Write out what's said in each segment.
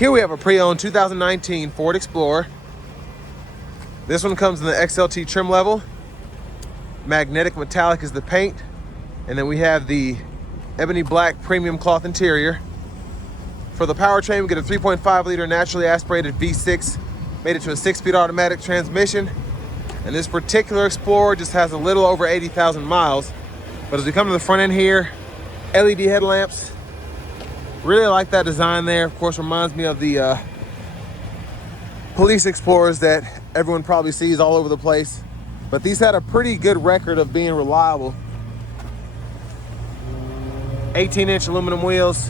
Here we have a pre-owned 2019 Ford Explorer. This one comes in the XLT trim level. Magnetic metallic is the paint. And then we have the ebony black premium cloth interior. For the powertrain, we get a 3.5 liter naturally aspirated V6, made it to a 6-speed automatic transmission. And this particular Explorer just has a little over 80,000 miles. But as we come to the front end here, LED headlamps. Really like that design there. Of course, reminds me of the police Explorers that everyone probably sees all over the place. But these had a pretty good record of being reliable. 18-inch aluminum wheels.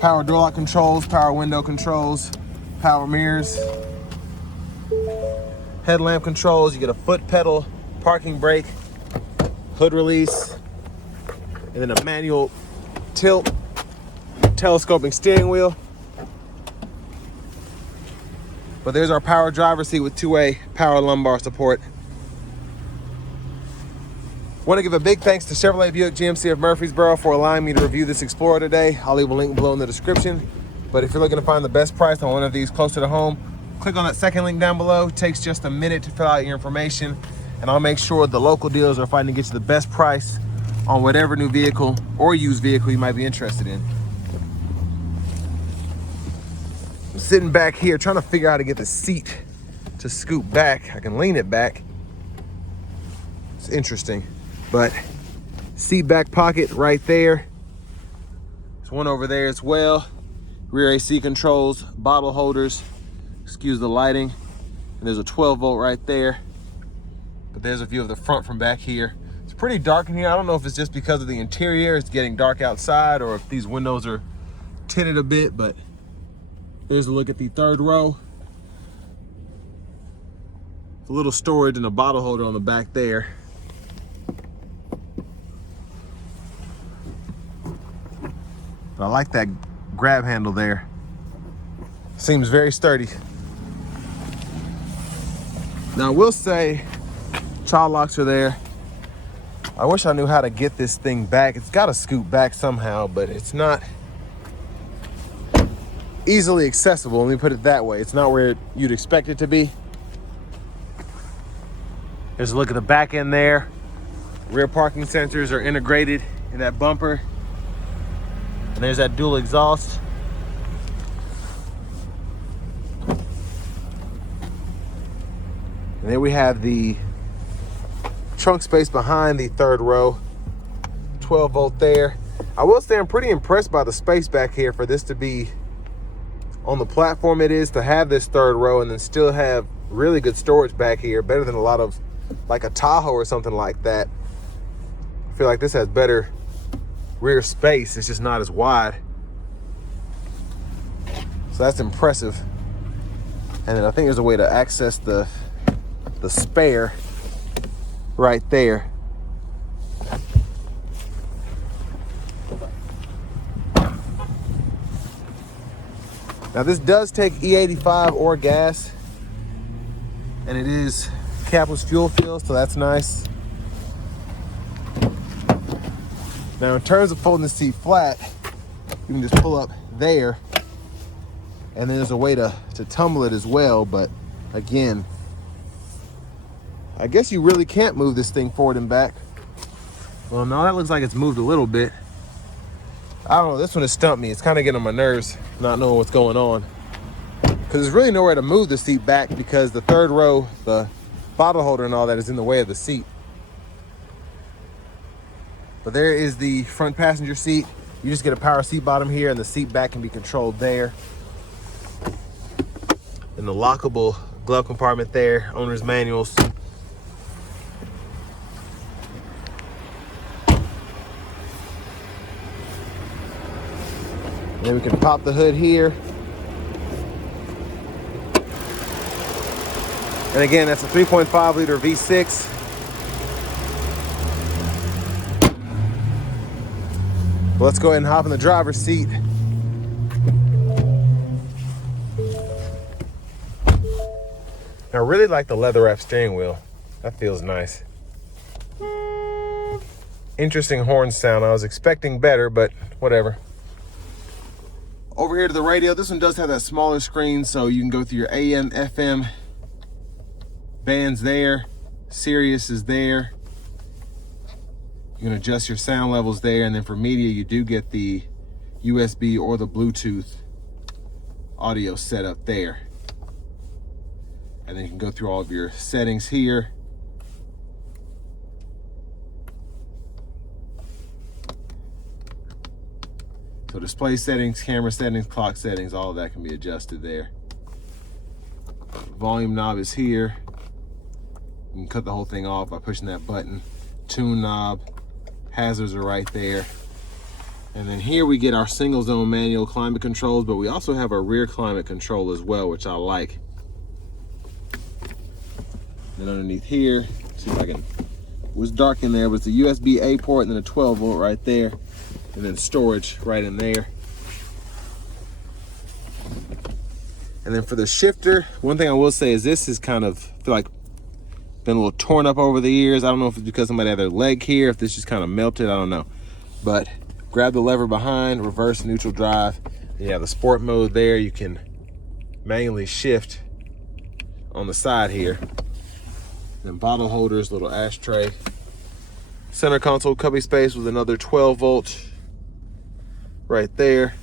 Power door lock controls, power window controls, power mirrors. Headlamp controls, you get a foot pedal, parking brake, hood release, and then a manual tilt, telescoping steering wheel. But there's our power driver seat with two-way power lumbar support. Want to give a big thanks to Chevrolet Buick GMC of Murfreesboro for allowing me to review this Explorer today. I'll leave a link below in the description. But if you're looking to find the best price on one of these closer to home, click on that second link down below. It takes just a minute to fill out your information, and I'll make sure the local dealers are fighting to get you the best price on whatever new vehicle or used vehicle you might be interested in. I'm sitting back here trying to figure out how to get the seat to scoot back. I can lean it back. It's interesting, but seat back pocket right there. There's one over there as well. Rear AC controls, bottle holders, excuse the lighting, and there's a 12-volt right there. But there's a view of the front from back here. It's pretty dark in here. I don't know if it's just because of the interior, it's getting dark outside, or if these windows are tinted a bit, but there's a look at the third row. A little storage and a bottle holder on the back there. But I like that grab handle there. Seems very sturdy. Now I will say, child locks are there. I wish I knew how to get this thing back. It's got to scoot back somehow, but it's not easily accessible. Let me put it that way. It's not where you'd expect it to be. There's a look at the back end there. Rear parking sensors are integrated in that bumper. And there's that dual exhaust. And there we have the trunk space behind the third row. 12-volt there. I will say I'm pretty impressed by the space back here for this to be on the platform it is, to have this third row and then still have really good storage back here. Better than a lot of, like a Tahoe or something like that. I feel like this has better rear space. It's just not as wide. So that's impressive. And then I think there's a way to access the spare right there. Now this does take E85 or gas, and it is capless fuel filled, so that's nice. Now in terms of folding the seat flat, you can just pull up there, and then there's a way to tumble it as well, but again, I guess you really can't move this thing forward and back. Well, no, that looks like it's moved a little bit. I don't know, this one has stumped me. It's kind of getting on my nerves, not knowing what's going on. Because there's really nowhere to move the seat back because the third row, the bottle holder and all that is in the way of the seat. But there is the front passenger seat. You just get a power seat bottom here, and the seat back can be controlled there. And the lockable glove compartment there, owner's manuals. And then we can pop the hood here. And again, that's a 3.5 liter V6. Well, let's go ahead and hop in the driver's seat. I really like the leather wrap steering wheel. That feels nice. Interesting horn sound. I was expecting better, but whatever. Over here to the radio, this one does have that smaller screen, so you can go through your AM, FM bands there. Sirius is there. You can adjust your sound levels there, and then for media, you do get the USB or the Bluetooth audio set up there. And then you can go through all of your settings here. So display settings, camera settings, clock settings, all of that can be adjusted there. Volume knob is here. You can cut the whole thing off by pushing that button. Tune knob, hazards are right there. And then here we get our single zone manual climate controls, but we also have our rear climate control as well, which I like. Then underneath here, see if I can, it was dark in there, but it's a USB-A port and then a 12 volt right there. And then storage right in there. And then for the shifter, one thing I will say is this is kind of, I feel like, been a little torn up over the years. I don't know if it's because somebody had their leg here, if this just kind of melted, I don't know. But grab the lever behind, reverse neutral drive. You have the sport mode there. You can manually shift on the side here. Then bottle holders, little ashtray. Center console cubby space with another 12 volt right there.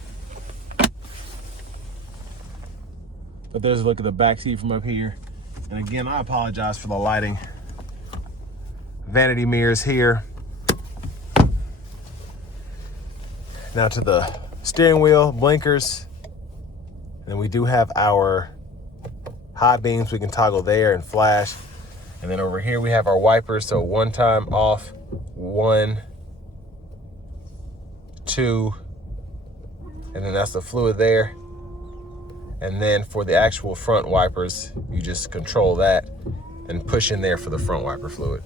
But there's a look at the back seat from up here. And again, I apologize for the lighting. Vanity mirrors here. Now to the steering wheel, blinkers. And we do have our high beams we can toggle there and flash. And then over here we have our wipers. So 1 time off, 1, 2, and then that's the fluid there. And then for the actual front wipers, you just control that and push in there for the front wiper fluid.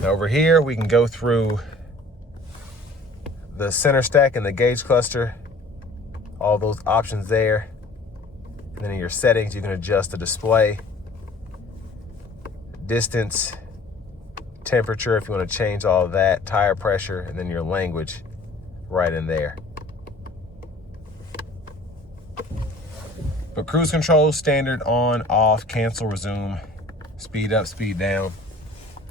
Now over here, we can go through the center stack and the gauge cluster, all those options there. And then in your settings, you can adjust the display, distance, temperature if you want to change all of that, tire pressure, and then your language right in there. But cruise control, standard, on, off, cancel, resume, speed up, speed down.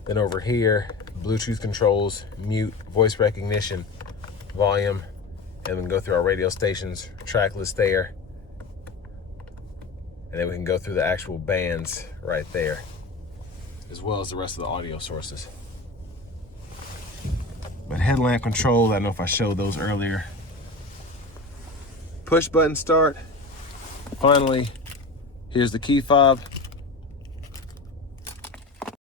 Then over here, Bluetooth controls, mute, voice recognition, volume, and we can go through our radio stations, track list there. And then we can go through the actual bands right there, as well as the rest of the audio sources. But headlamp controls, I don't know if I showed those earlier. Push button start. Finally, here's the key fob.